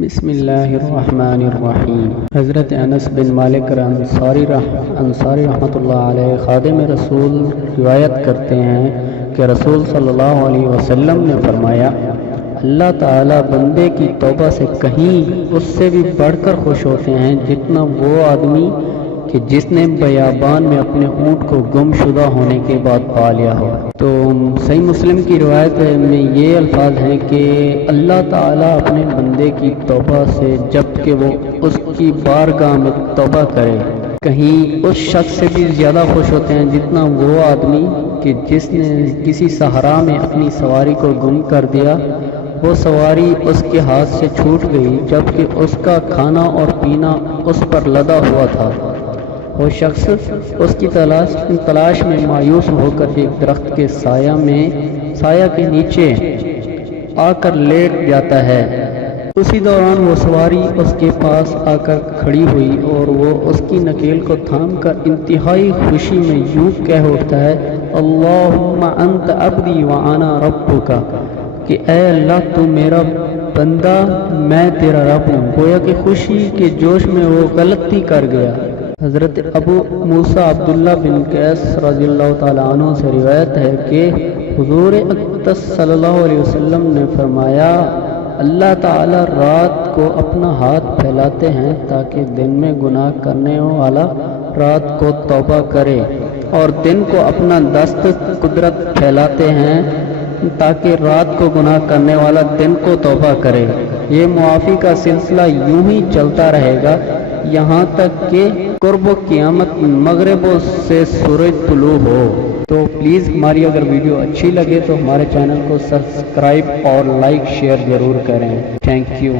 بسم اللہ الرحمن الرحیم۔ حضرت انس بن مالک انصاری رحمۃ اللہ علیہ خادم رسول روایت کرتے ہیں کہ رسول صلی اللہ علیہ وسلم نے فرمایا، اللہ تعالیٰ بندے کی توبہ سے کہیں اس سے بھی بڑھ کر خوش ہوتے ہیں جتنا وہ آدمی کہ جس نے بیابان میں اپنے اونٹ کو گم شدہ ہونے کے بعد پا لیا ہو۔ تو صحیح مسلم کی روایت میں یہ الفاظ ہیں کہ اللہ تعالیٰ اپنے بندے کی توبہ سے جب کہ وہ اس کی بارگاہ میں توبہ کرے کہیں اس شخص سے بھی زیادہ خوش ہوتے ہیں جتنا وہ آدمی کہ جس نے کسی صحرا میں اپنی سواری کو گم کر دیا، وہ سواری اس کے ہاتھ سے چھوٹ گئی جبکہ اس کا کھانا اور پینا اس پر لدا ہوا تھا۔ وہ شخص اس کی تلاش میں مایوس ہو کر ایک درخت کے سایہ کے نیچے آ کر لیٹ جاتا ہے۔ اسی دوران وہ سواری اس کے پاس آ کر کھڑی ہوئی اور وہ اس کی نکیل کو تھام کر انتہائی خوشی میں یوں کہہ اٹھتا ہے، اللہم انت عبدی وانا ربک، کہ اے اللہ تو میرا بندہ میں تیرا رب ہوں۔ گویا کہ خوشی کے جوش میں وہ غلطی کر گیا۔ حضرت ابو موسیٰ عبداللہ بن قیس رضی اللہ تعالیٰ عنہ سے روایت ہے کہ حضور اقدس صلی اللہ علیہ وسلم نے فرمایا، اللہ تعالیٰ رات کو اپنا ہاتھ پھیلاتے ہیں تاکہ دن میں گناہ کرنے والا رات کو توبہ کرے، اور دن کو اپنا دست قدرت پھیلاتے ہیں تاکہ رات کو گناہ کرنے والا دن کو توبہ کرے۔ یہ معافی کا سلسلہ یوں ہی چلتا رہے گا یہاں تک کہ قرب و قیامت مغرب سے سورج طلوع ہو۔ تو پلیز ہماری اگر ویڈیو اچھی لگے تو ہمارے چینل کو سبسکرائب اور لائک شیئر ضرور کریں۔ Thank you.